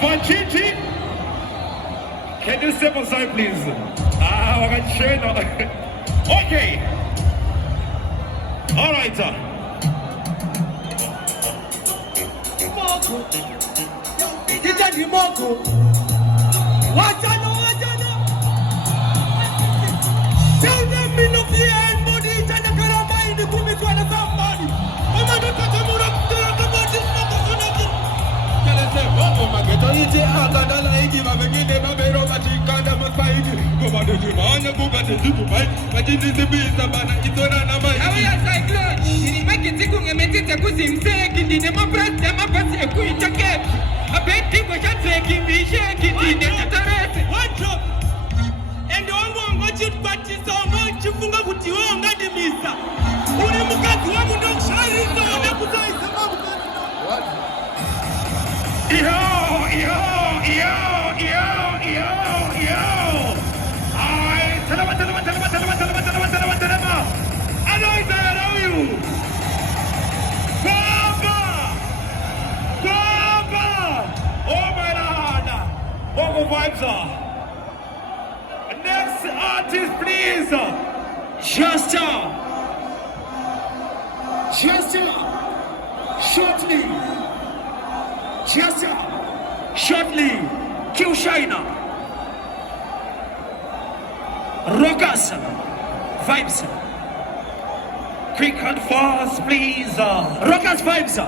Vachiti, can you step aside, please? Okay. All right. Mogo. Ita ni Mogo. Wachana. Tell them me no fear and body. Ita na karama ini kumitwa na somebody. Mama don't touch me up. Don't about this matter for nothing. Tell them, oh my God, ite agandala iti mabengine mabero matikanda mafaidi. Goma de jumanya buga de jubai. Majini zibisa bana itona na mai. Awe ya cyclone. Ini makiti kungemetete kuzimseki. Ndine mabrasta mapasi ekuitake. Abeti kwa shatse kimbishe kitine tatarese. One drop. Ende wangu wangochi tupatisa wangochi funga kuti wonga dimisa. Ule mkazi wangu ndo kushariza wame kuzai sababu kati. What? Ay, talama. I know you. Baba! Oh my Lord! Mogo vibes are. Next artist, please. Shortly. Q Shiner. Rockers. Vibes. Quick and fast, please. Rockers vibes.